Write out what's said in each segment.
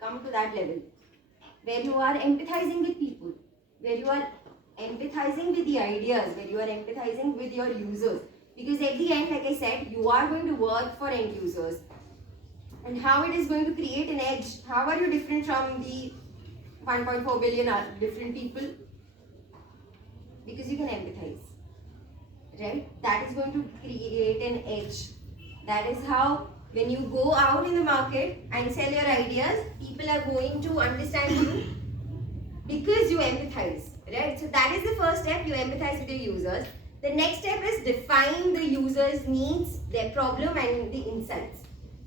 come to that level where you are empathizing with people, where you are empathizing with the ideas, where you are empathizing with your users. Because at the end, like I said, you are going to work for end users. And how it is going to create an edge? How are you different from the 1.4 billion different people? Because you can empathize, right? That is going to create an edge. That is how when you go out in the market and sell your ideas, people are going to understand you because you empathize, right? So that is the first step, you empathize with your users. The next step is define the user's needs, their problem and the insights.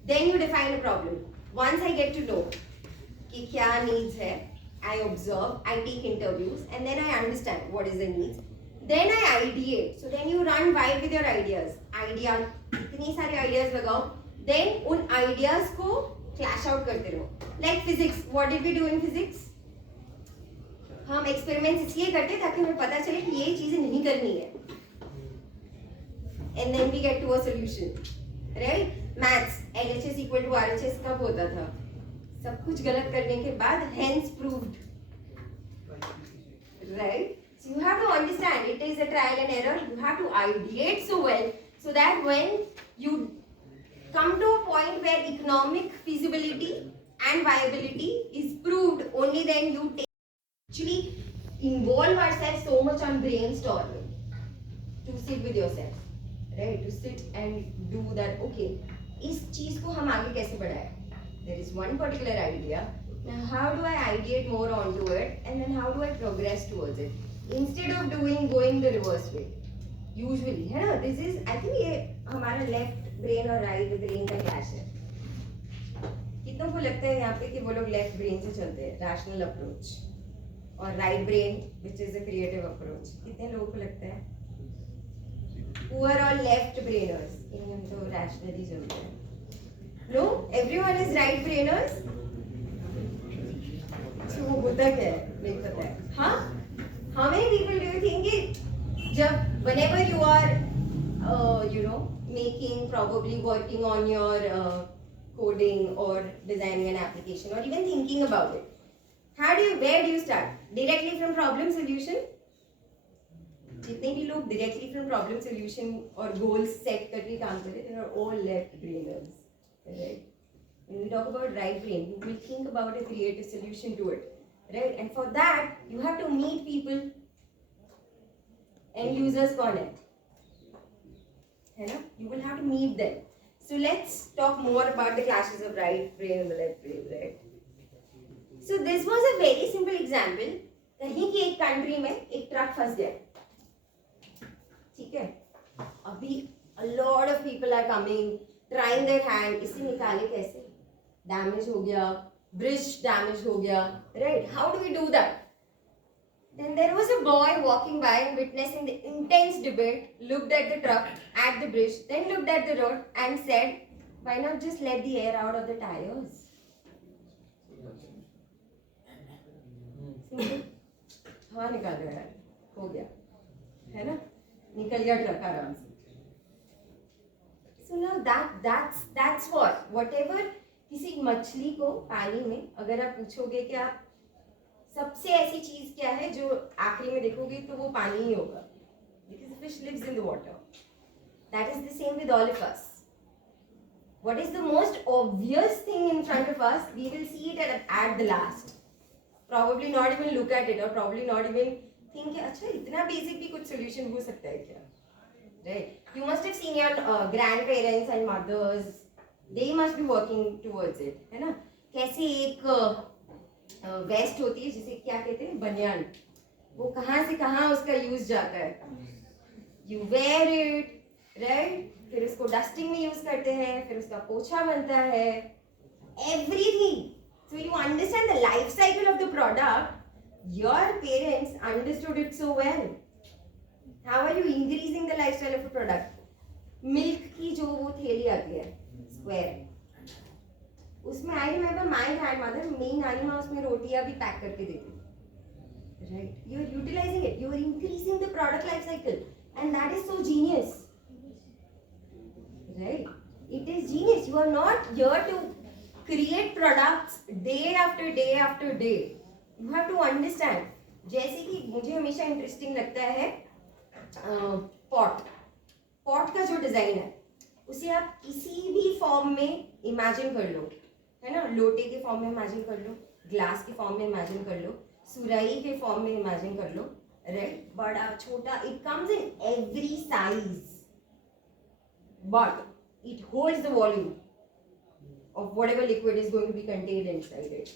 Then you define a problem. Once I get to know कि क्या needs है, I observe, I take interviews, and then I understand what is the needs. Then I ideate. So then you run wide with your ideas. इतनी सारे ideas लगाओ. Then उन ideas को clash out करते रहो. Like physics. What did we do in physics? हम experiments इसलिए करते ताकि हमें पता चले कि ये चीजें नहीं करनी है. And then we get to a solution. Right? Maths. LHS equal to RHS कब होता था? सब कुछ गलत करने के बाद hence proved. Right? So you have to understand it is a trial and error. You have to ideate so well so that when you come to a point where economic feasibility and viability is proved, only then you actually involve ourselves so much on brainstorming to sit with yourself, right? To sit and do that. Okay, इस चीज को हम आगे कैसे बढ़ाएं? There is one particular idea. Now, how do I ideate more onto it, and then how do I progress towards it? Instead of going the reverse way. Usually, है ना? This is, I think ये हमारा left brain और right brain का clash है. कितनों को लगता है यहाँ पे कि वो लोग left brain से चलते हैं, rational approach, और right brain, which is a creative approach. कितने लोगों को लगता है? Who are all left brainers? इन्हें तो rationally चलते हैं. No, everyone is right brainers. So वो होता क्या है? नहीं पता है. हाँ? How many people do you think कि जब whenever you are making, probably working on your coding or designing an application or even thinking about it, where do you start? Directly from problem solution? जितने भी लोग directly from problem solution और goals set करके काम कर रहे हैं, they are all left brainers, right? When we talk about right brain, you will think about a creative solution to it, right? And for that, you have to meet people. End users कौन है? है ना? You will have to meet them. So let's talk more about the clashes of right brain and the left brain, right? So this was a very simple example. कहीं की एक country में एक truck फंस गया. ठीक है? अभी a lot of people are coming, trying their hand. इसे निकाले कैसे? Damage हो गया, bridge damage हो गया, right? How do we do that? Then there was a boy walking by and witnessing the intense debate, looked at the truck, at the bridge, then looked at the road and said, why not just let the air out of the tires? Simple. हाँ निकाल रहा है, हो गया, है ना? निकल गया ट्रक आराम से. So now that's what, whatever किसी मछली को पानी में अगर आप पूछोगे कि आप सबसे ऐसी चीज क्या है जो आखिरी में देखोगे तो वो पानी ही होगा, because the fish lives in the water. That is the same with all of us. What is the most obvious thing in front of us? We will see it at the last. Probably not even look at it, or probably not even think अच्छा इतना basic भी कुछ solution हो सकता है क्या? Right? You must have seen your grandparents and mothers. They must be working towards it, है ना? कैसे एक वेस्ट होती है जिसे क्या कहते हैं, बनियान, वो कहाँ से कहाँ उसका यूज जाता है. You wear it, right? फिर उसको डस्टिंग में यूज करते हैं, फिर उसका पोछा बनता है, everything. So you understand the life cycle of the product. Your parents understood it so well. How are you increasing the lifestyle of a product? Milk की जो वो थैली आती है स्क्वायर, उसमें आई रिमेंबर माय ग्रैंडमदर, मेरी नानी माँ उसमें रोटियां भी पैक करके देती. Right? You are utilising it, you are increasing the product life cycle, and that is so genius. Right? It is genius. You are not here to create products day after day after day you have to understand. जैसे कि मुझे हमेशा interesting लगता है pot. Pot का जो design है उसे आप किसी भी फॉर्म में इमेजिन कर लो, है ना. लोटे के फॉर्म में इमेजिन कर लो, ग्लास के फॉर्म में इमेजिन कर लो, सुराही के फॉर्म में इमेजिन कर लो, राइट. बड़ा छोटा, it comes in every size, but it holds the volume of whatever liquid is going to be contained inside it.